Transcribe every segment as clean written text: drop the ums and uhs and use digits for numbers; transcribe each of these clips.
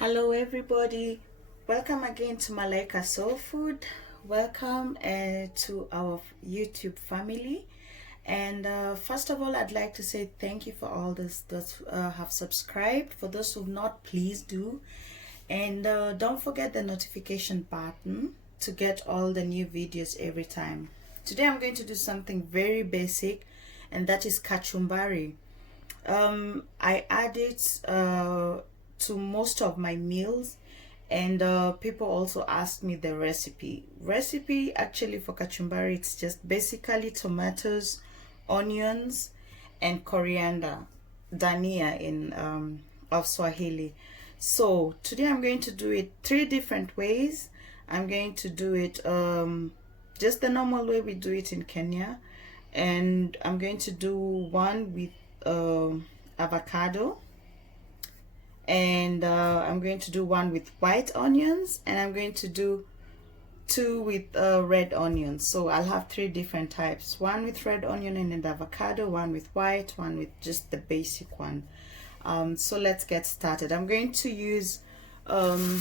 Hello everybody, welcome again to Malaika Soul Food. Welcome to our YouTube family. And first of all, I'd like to say thank you for all those that have subscribed. For those who've not, please do. And don't forget the notification button to get all the new videos every time. Today I'm going to do something very basic, and that is kachumbari. I add it to most of my meals, and people also ask me the recipe actually for kachumbari. It's just basically tomatoes, onions, and coriander, dania in of Swahili. So today I'm going to do it three different ways. I'm going to do it just the normal way we do it in Kenya, and I'm going to do one with avocado, and I'm going to do one with white onions, and I'm going to do two with red onions. So I'll have three different types: one with red onion and avocado, one with white, one with just the basic one. So let's get started. I'm going to use I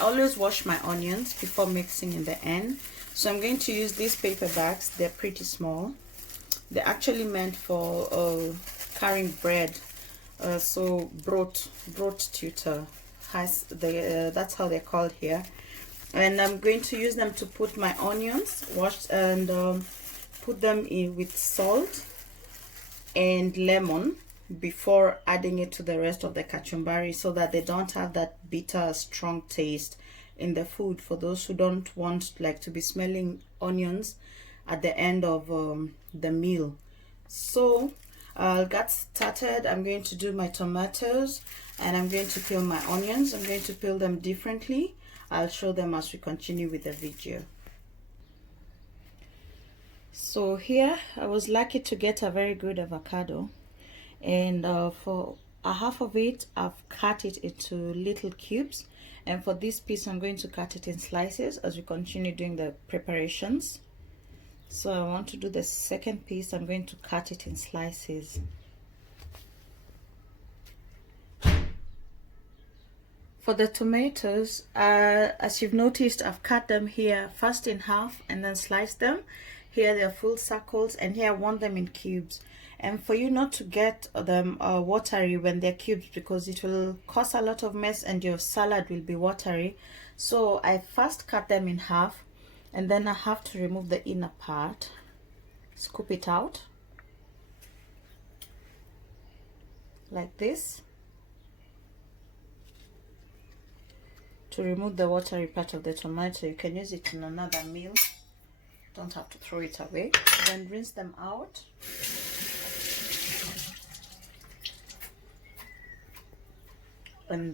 always wash my onions before mixing in the end, so I'm going to use these paper bags. They're pretty small. They're actually meant for carrying bread. So brot tutor has the that's how they're called here. And I'm going to use them to put my onions washed, and put them in with salt and lemon before adding it to the rest of the kachumbari, so that they don't have that bitter strong taste in the food, for those who don't want like to be smelling onions at the end of the meal. So I'll get started. I'm going to do my tomatoes, and I'm going to peel my onions. I'm going to peel them differently. I'll show them as we continue with the video. So here I was lucky to get a very good avocado, and for a half of it I've cut it into little cubes, and for this piece I'm going to cut it in slices as we continue doing the preparations. So I want to do the second piece. I'm going to cut it in slices. For the tomatoes, as you've noticed, I've cut them here first in half and then sliced them. Here they're full circles, and here I want them in cubes. And for you not to get them watery when they're cubes, because it will cause a lot of mess and your salad will be watery, so I first cut them in half, and then I have to remove the inner part, scoop it out like this to remove the watery part of the tomato. You can use it in another meal, don't have to throw it away. Then rinse them out. And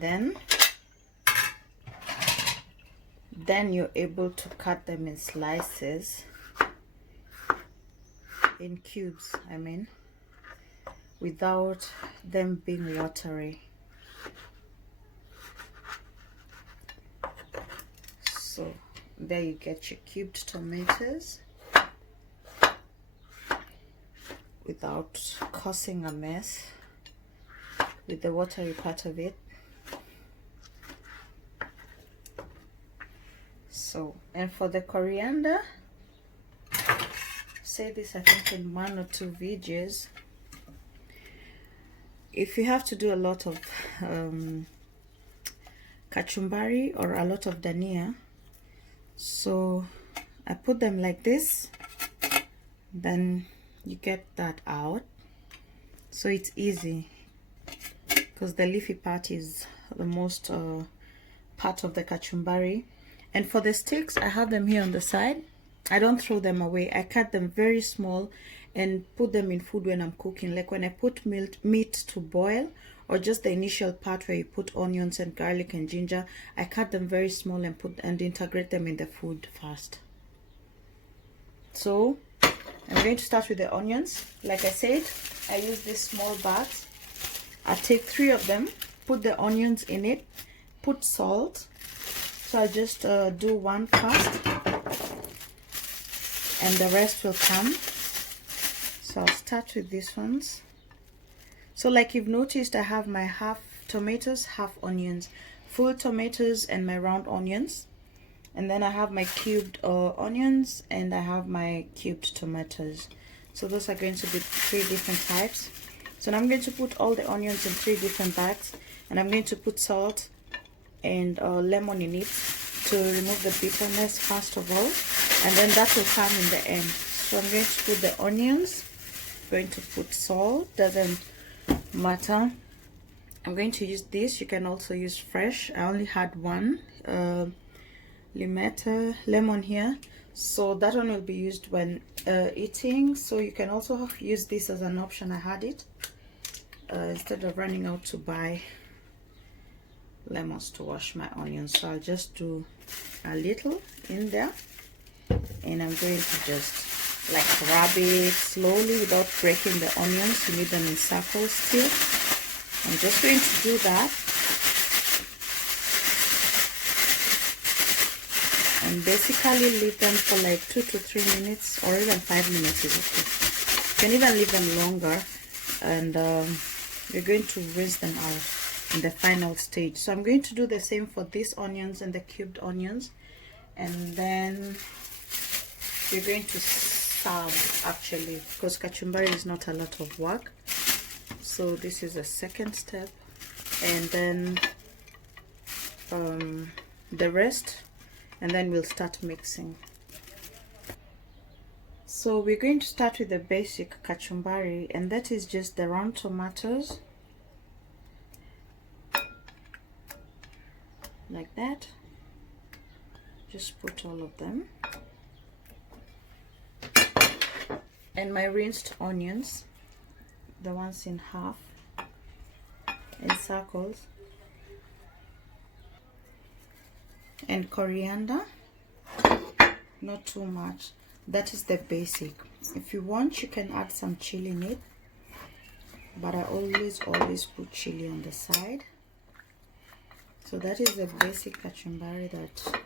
then you're able to cut them in slices, in cubes I mean, without them being watery. So there you get your cubed tomatoes without causing a mess with the watery part of it. So, and for the coriander, say this I think in one or two videos, if you have to do a lot of kachumbari or a lot of dania, so I put them like this, then you get that out, so it's easy because the leafy part is the most part of the kachumbari. And for the sticks, I have them here on the side. I don't throw them away. I cut them very small and put them in food when I'm cooking. Like when I put meat to boil, or just the initial part where you put onions and garlic and ginger, I cut them very small and integrate them in the food first. So I'm going to start with the onions. Like I said, I use these small bags. I take 3 of them, put the onions in it, put salt. So I'll just do one first, and the rest will come. So I'll start with these ones. So like you've noticed, I have my half tomatoes, half onions, full tomatoes, and my round onions. And then I have my cubed onions, and I have my cubed tomatoes. So those are going to be 3 different types. So now I'm going to put all the onions in 3 different bags, and I'm going to put salt and lemon in it to remove the bitterness first of all, and then that will come in the end. So I'm going to put the onions, going to put salt, doesn't matter. I'm going to use this. You can also use fresh. I only had one lemon here, so that one will be used when eating. So you can also use this as an option. I had it instead of running out to buy lemons to wash my onions. So I'll just do a little in there, and I'm going to just like rub it slowly without breaking the onions. You need them in circles still. I'm just going to do that, and basically leave them for like 2 to 3 minutes, or even 5 minutes is okay. You can even leave them longer, and you're going to rinse them out in the final stage. So I'm going to do the same for these onions and the cubed onions, and then we're going to serve actually, because kachumbari is not a lot of work. So this is the second step, and then the rest, and then we'll start mixing. So we're going to start with the basic kachumbari, and that is just the round tomatoes like that. Just put all of them, and my rinsed onions, the ones in half in circles, and coriander, not too much. That is the basic. If you want, you can add some chili in it, but I always put chili on the side. So that is the basic kachumbari. That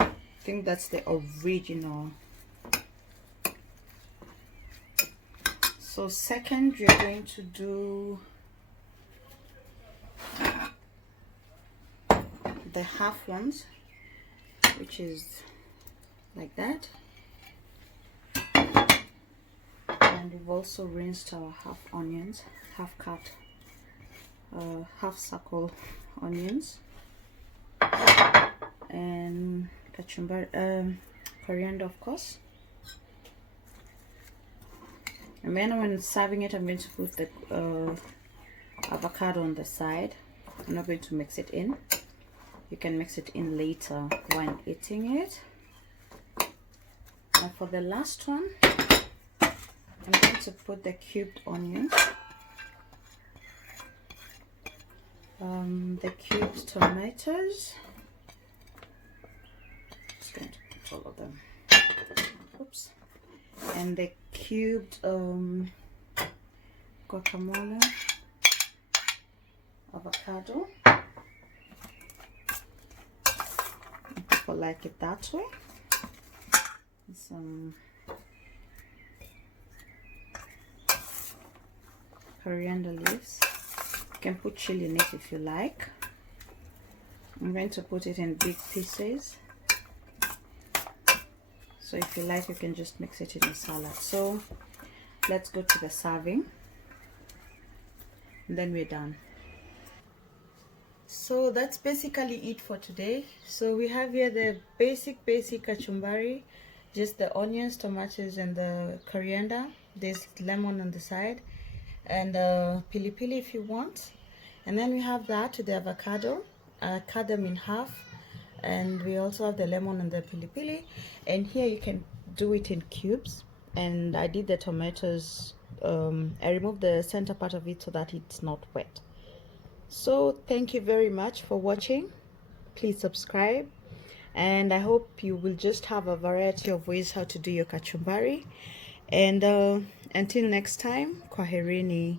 I think that's the original. So second, you're going to do the half ones, which is like that. And we've also rinsed our half onions, half cut, half circle onions, and kachumbari, coriander of course. And then when serving it, I'm going to put the avocado on the side. I'm not going to mix it in. You can mix it in later when eating it. Now for the last one, I'm going to put the cubed onions, the cubed tomatoes. Just going to put all of them. Oops. And the cubed guacamole, avocado. People like it that way. Some coriander leaves. You can put chili in it if you like. I'm going to put it in big pieces. So if you like, you can just mix it in a salad. So let's go to the serving, and then we're done. So that's basically it for today. So we have here the basic kachumbari, just the onions, tomatoes, and the coriander. There's lemon on the side, and pili pili if you want. And then we have that, the avocado. I cut them in half, and we also have the lemon and the pili pili. And here you can do it in cubes. And I did the tomatoes, I removed the center part of it so that it's not wet. So thank you very much for watching. Please subscribe, and I hope you will just have a variety of ways how to do your kachumbari. And until next time, kwaherini.